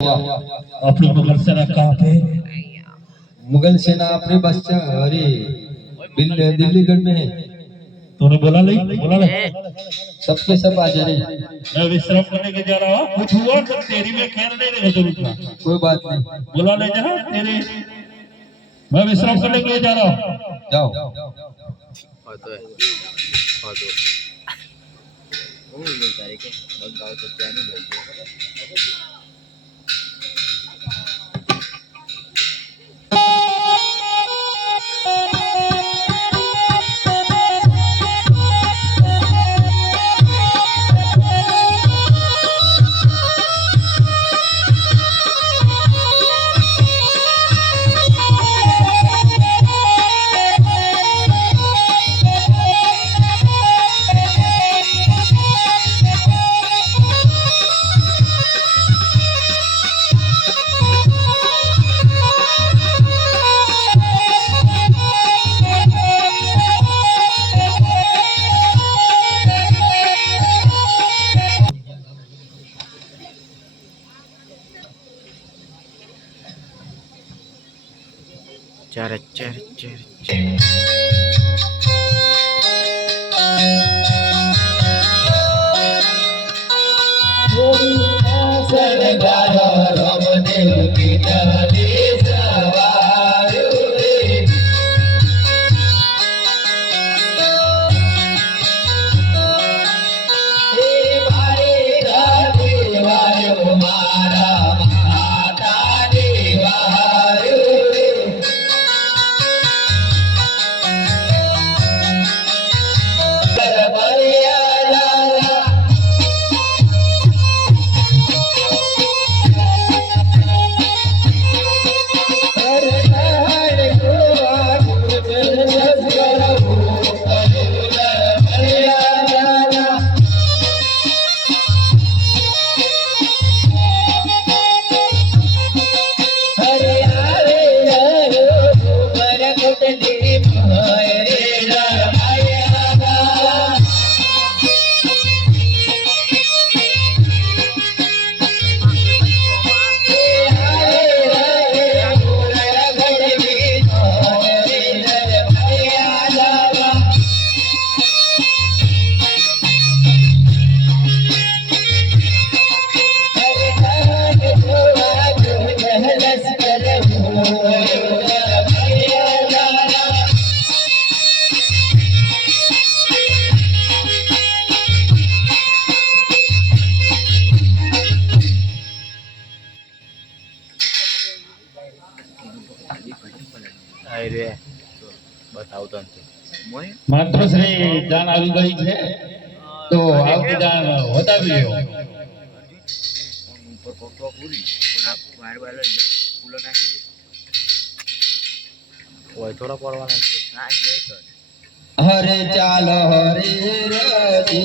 अपनी मुगल सेना कहाँ पे? मुगल सेना अपने बस अरे दिल्लीगढ़ में है। तूने बोला नहीं? बोला नहीं? सबके सब आ जा रहे। मैं विश्राम करने के जा रहा हूँ। कुछ हुआ तो तेरी में खैर नहीं रहे जरूर का। कोई बात नहीं। बोला नहीं जहाँ तेरे मैं विश्राम करने के लिए जा रहा हूँ। जाओ। चर चर चर માતૃશ્રી જાન આવી ગઈ છે તો આવતી જાન વધાવી લ્યો. हरे चालो हरे रजी